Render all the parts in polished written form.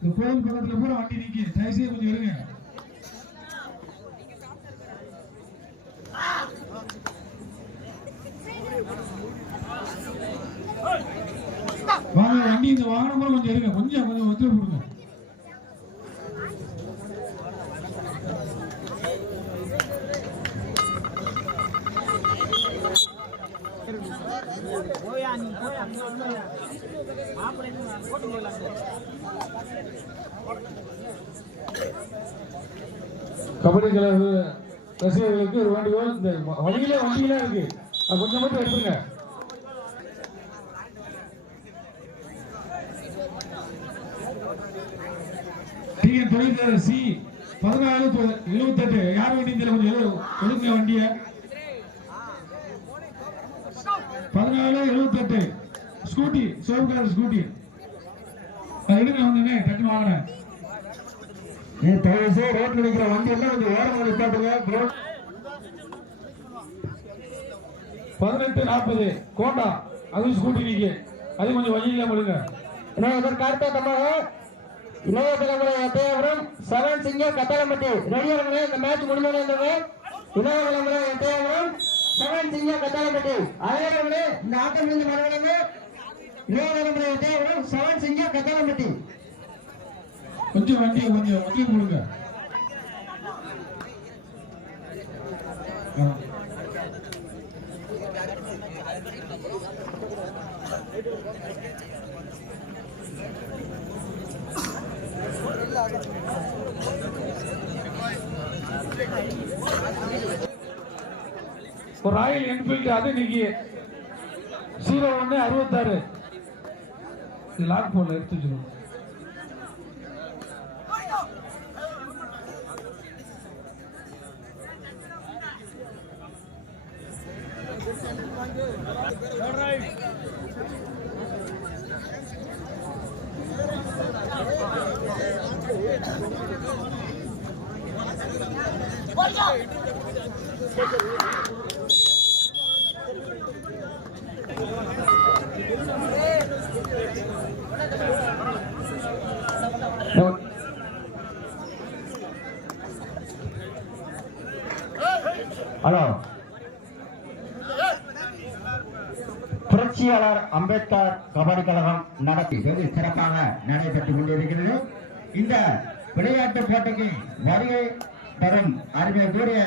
இந்த கோயில் பக்கத்துல பூரா வண்டி நிக்கி, தயவுசெய்து கொஞ்சம் இருங்க. வாங்க வண்டி இந்த வாகனம் கூட கொஞ்சம் இருங்க, கொஞ்சம் ஒத்துழைப்பு கொடுங்க. கபடி கலர் ரசிகர்களுக்கு ஒரு வேண்டுகோள், இந்த வண்டியெல்லாம் இருக்கு, கொஞ்சம் மட்டும் எடுத்துருங்க. துணைத்தலைவர் சி 1478 யார் வண்டி கொஞ்சம் ஒதுங்க வண்டிய. 1478 ஸ்கூட்டி, சிவப்பு கலர் ஸ்கூட்டி எடுங்க. வந்தேனே டக்குனு வாங்கினேன். ரோட்ல நிக்கிற வண்டி எல்லாம் கொஞ்சம் ஓரமாக நிப்பாட்டுங்க. 1840 கோண்டா, அது ஸ்கூட்டி நிக்கு, அது கொஞ்சம் வழியில முடிங்க. அதற்கு அடுத்தமாக இளைய தலைமுறை எட்டையாபுரம் 7 சிங்கம் கத்தாலம்பட்டி ரெடியாளர்களே. இந்த மேட்ச் முடிஞ்சவங்க இளைய தலைமுறை எட்டையாபுரம் 7 சிங்கம் கத்தாலம்பட்டி அனைவர்களே இந்த ஆட்டம் முடிஞ்ச மறுபடியும் இளைய தலைமுறை எட்டையாபுரம் 7 சிங்கம் கத்தாலம்பட்டி. கொஞ்சம் வண்டி கொஞ்சம் ஒத்துழைப்பு கொடுங்க. ராயல் என்ஃபீல்டு அது இன்னைக்கு 0166 லாக் போல எடுத்து வச்சுக்கணும். ஹலோ, புரட்சியாளர் அம்பேத்கர் கபடி கழகம் நடத்தி வெகு சிறப்பாக நடைபெற்றுக் கொண்டிருக்கிறது. இந்த விளையாட்டு போட்டிக்கு வருகை தரும் அருமைக்குரிய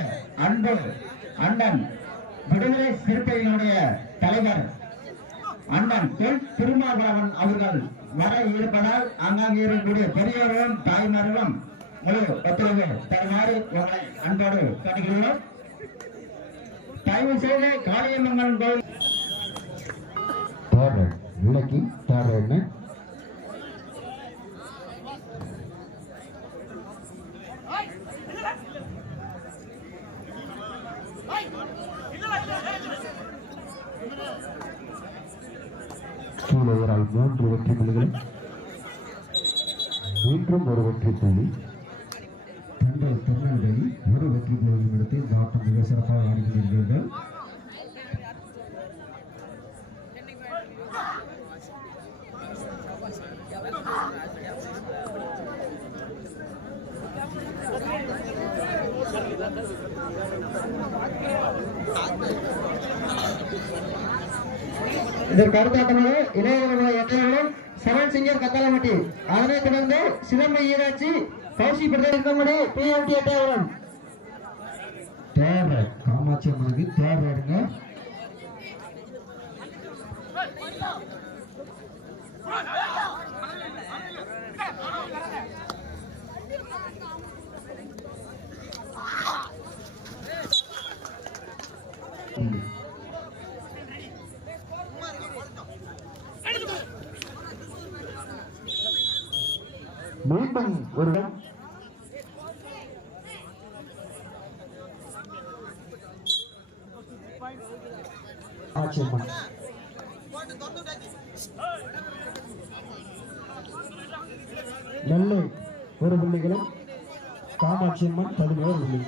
அன்பு அண்ணன் விடுதலை சிறுத்தைகளுடைய தலைவர் அண்ணன் தொல் திருமாவளவன் அவர்கள் வர இருப்பதால் அங்காங்கே இருக்கக்கூடிய பெரியவர்களும் தாய்மார்களும் முழு ஒத்துழைப்பு தருமாறு உங்களை அன்போடு கேட்டுக்கிறோம். தயவு செய்து காளியம்மன் கோயில் இன்னைக்கு கீழே ஒரு 3 வெற்றி புள்ளிகளும் மீண்டும் ஒரு வெற்றி புள்ளி தங்கள் திருநெல்வேலி ஒரு வெற்றி புள்ளியும் எடுத்து இந்த ஆட்டம் மிக சிறப்பாக ஆடிக்கொண்டிருக்கிறார்கள். இதற்கு அடுத்தாட்டமாக இளைய எட்டையாளம் 7 சிங்கம் கத்தாலம்பட்டி, அதனைத் தொடர்ந்து சிலம்பை ஈராட்சி கௌசி பிரதேசமணி பிஎம்டி எட்டையாளம் தேவை காமாட்சி அம்மனுக்கு தேவை எடுங்க. மீண்டும் ஒரு நெல்லை ஒரு புள்ளிகளும் காமாட்சி அம்மன் 11 புள்ளி.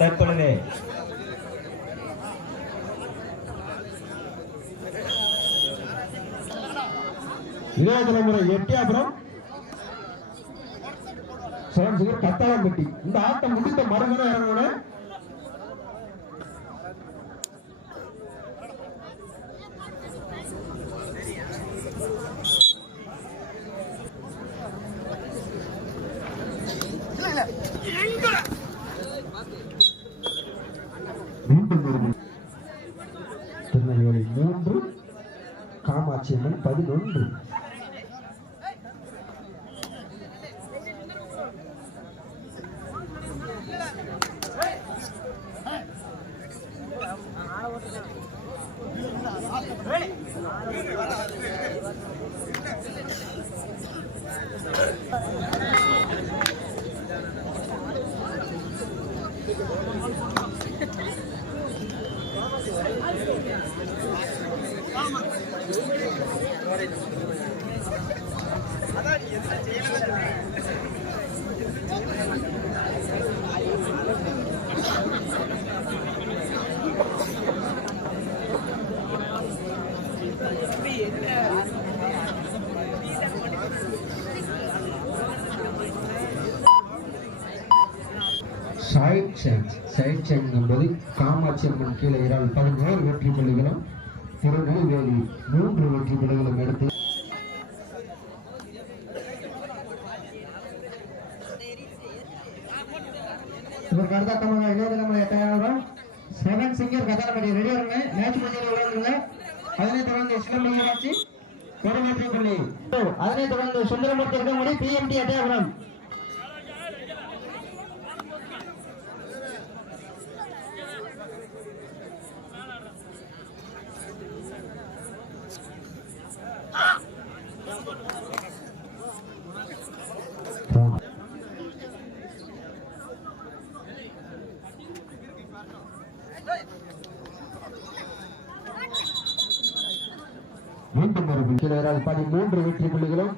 தற்பொழுது இளைய தலைமுறை எட்டியாபுரம் சோழன் கத்தாளம்பட்டி. இந்த ஆட்டம் முடிந்த மறுமுறை இறங்கணும். திருநெல்வேலி 3 காமாட்சியம்மன் 11. சைட் சேஞ்ச் என்பது காமாட்சியம்மன் கீழே 17 வெற்றி புள்ளிகளும் திருநெல்வேலி 3 வெற்றி புள்ளிகளும் எடுத்து இதற்கு அடுத்தமாக இளைய தலைமுறை தயாராகும். 7 சிங்கர் கதாரப்படி ரெடி வருங்க. மேட்ச் முடிஞ்சு விளையாடுங்க. அதனைத் தொடர்ந்து சிலம்பங்கராட்சி ஒரு வெற்றி புள்ளி. அதனைத் தொடர்ந்து சுந்தரமூர்த்தி இருக்கமுடி PMT எட்டயபுரம். மீண்டும் ஒரு 13 வெற்றி புள்ளிகளும்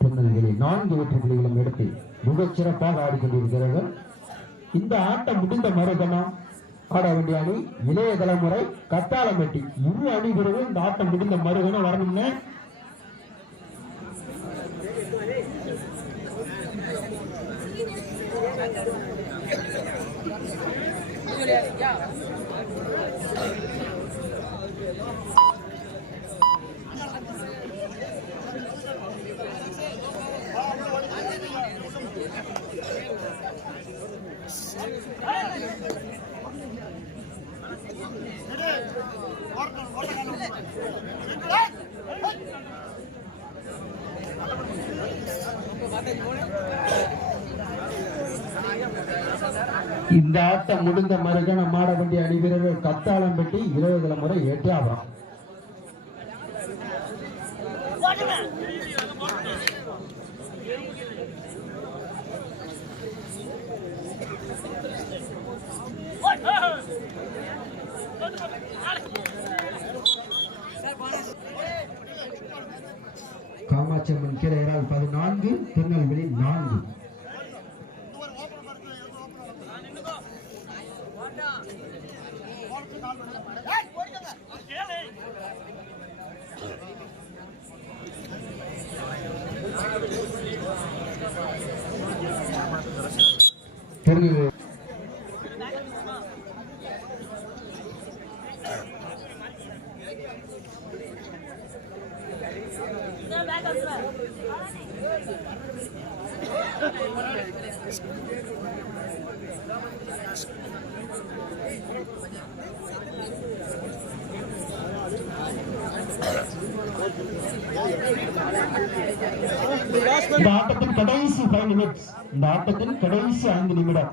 திருநெல்வேலி 4 வெற்றி புள்ளிகளும் எடுத்து மிகச் சிறப்பாக ஆடிக்கொண்டிருக்கிறார்கள். இந்த ஆட்டம் முடிந்த மறுகணம் ஆட வேண்டிய அணி இளைய தலைமுறை கத்தாளம்பட்டி. இரு அணி வீரர்கள் இந்த ஆட்டம் முடிந்த மறுகணம் வரணும்னு இந்த ஆட்டம் முடிந்த மறுகணம் ஆட வேண்டிய அணி வீரர்கள் கத்தாளம்பட்டி இளைய தலைமுறை எட்டயபுரம். காமாட்சியம்மன் கீழே 14 திருநெல்வேலி 4. திருநெல்வேலி இந்த ஆட்டத்தின் கடைசி 5 நிமிடங்கள். இந்த ஆட்டத்தின் கடைசி 5 நிமிடம்.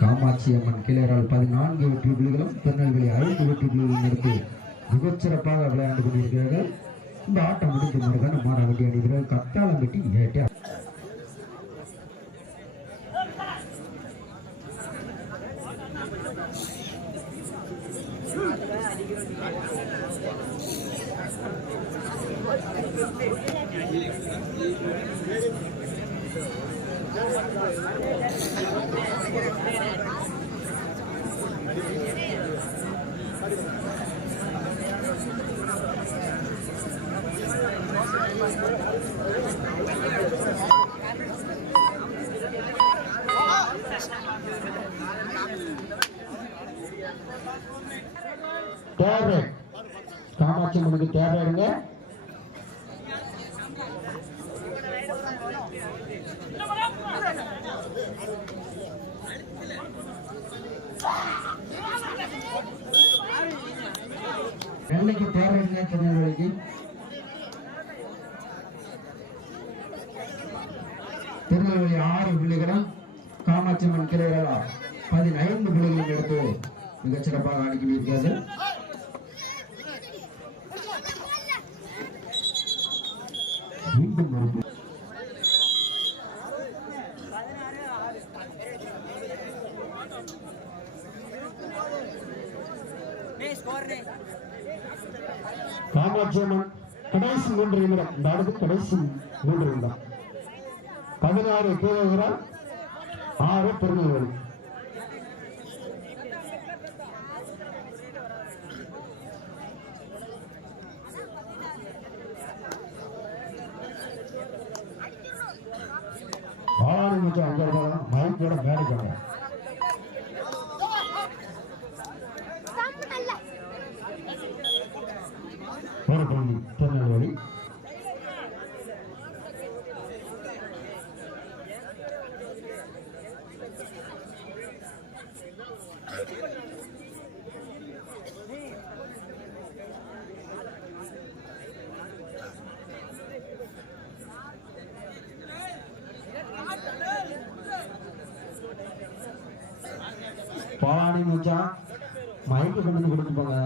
காமாட்சியம்மன் கிளையரால் 14 வெற்றி புள்ளிகளும் திருநெல்வேலி 5 வெற்றி புள்ளிகளும் எடுத்து மிகச்சிறப்பாக விளையாண்டு கொண்டிருக்கிறார்கள். இந்த ஆட்டம் முடிந்து முருகன் மாட வண்டி அணிகிறார் கத்தாளம் வெட்டி ஏற்ற காமாட்சி முனுக்கு தேவைங்க. வெள்ளைக்கு தேவைங்க திருநெல்வேலிக்கு. திருநெல்வேலி 6 புள்ளிகளும் காமாட்சி அம்மன் கிளைகளா 15 புள்ளிகளும் எடுத்து மிகச்சிறப்பாக அணுகி இருக்கிறது. மீண்டும் ஒரு காமாட்சி அம்மன் கடைசி 3 நிமிடம். இந்த ஆடுக்கு கடைசி 3 நிமிடம். 16 தேவைகிறார், 6 திருநெல்வேலி. அங்க மைக்கோட மேடிக்காங்க. ஒரு பள்ளி திருநெல்வேலி. பாணி மச்சா மைக்கு கொண்டு கொடுத்து போங்க.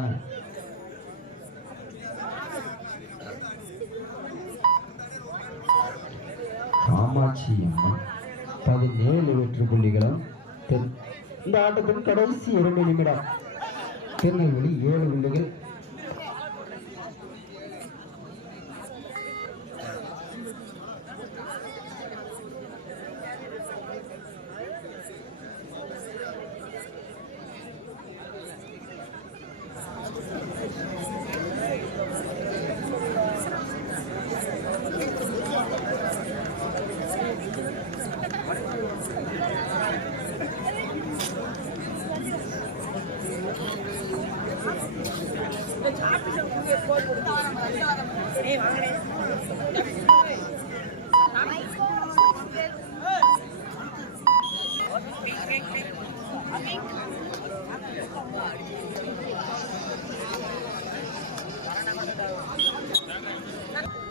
காமாட்சி அம்மன் 17 வெற்றி புள்ளிகளும். இந்த ஆட்டத்தின் கடைசி 2 நிமிடம். திருநெல்வேலி 7 புள்ளிகள்.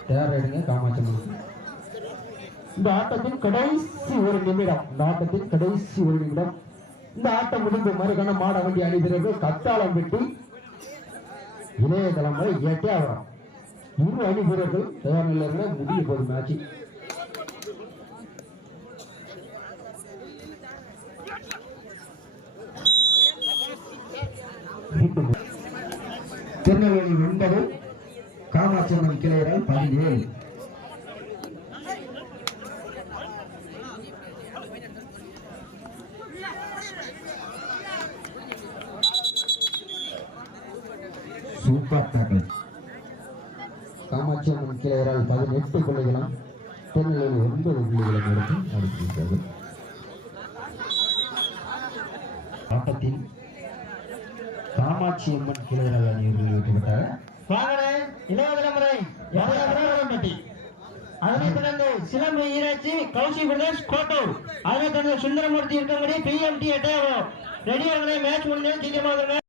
தயாராயிடுங்க காமாட்சி அம்மன். இந்த ஆட்டத்தின் கடைசி 1 நிமிடம். இந்த ஆட்டத்தின் கடைசி 1 நிமிடம். இந்த ஆட்டம் முடிந்து மறுகண மாட வண்டி அணிவீரர்கள் கத்தாளம் வெட்டி இளைய தலைமுறை எட்டியாவரம் 2 அணி வீரர்கள் தயார் நிலையில முடிய போது மேட்ச். திருநெல்வேலி 9, காமாட்சி அம்மன் கிளையரால் 17. Super tackle. காமாட்சி அம்மன் கிளையரால் 18 புள்ளிகளும் திருநெல்வேலி 9 புள்ளிகளும் எடுத்து அடிக்கிறது. ஆட்டத்தில் காமாட்சி அம்மன் கிளையரால் அணியில் ஈடுபட்டார். அதனை தொடர்ந்து சிலம்பு ஈராட்சி கௌசி பிரதேஷ் கோட்டூர், அதனை தொடர்ந்து சுந்தரமூர்த்தி இருக்கக்கூடிய PMT எட்டயபுரம். ரெடியாக மேட்ச் முடிஞ்சு சீக்கிரமாக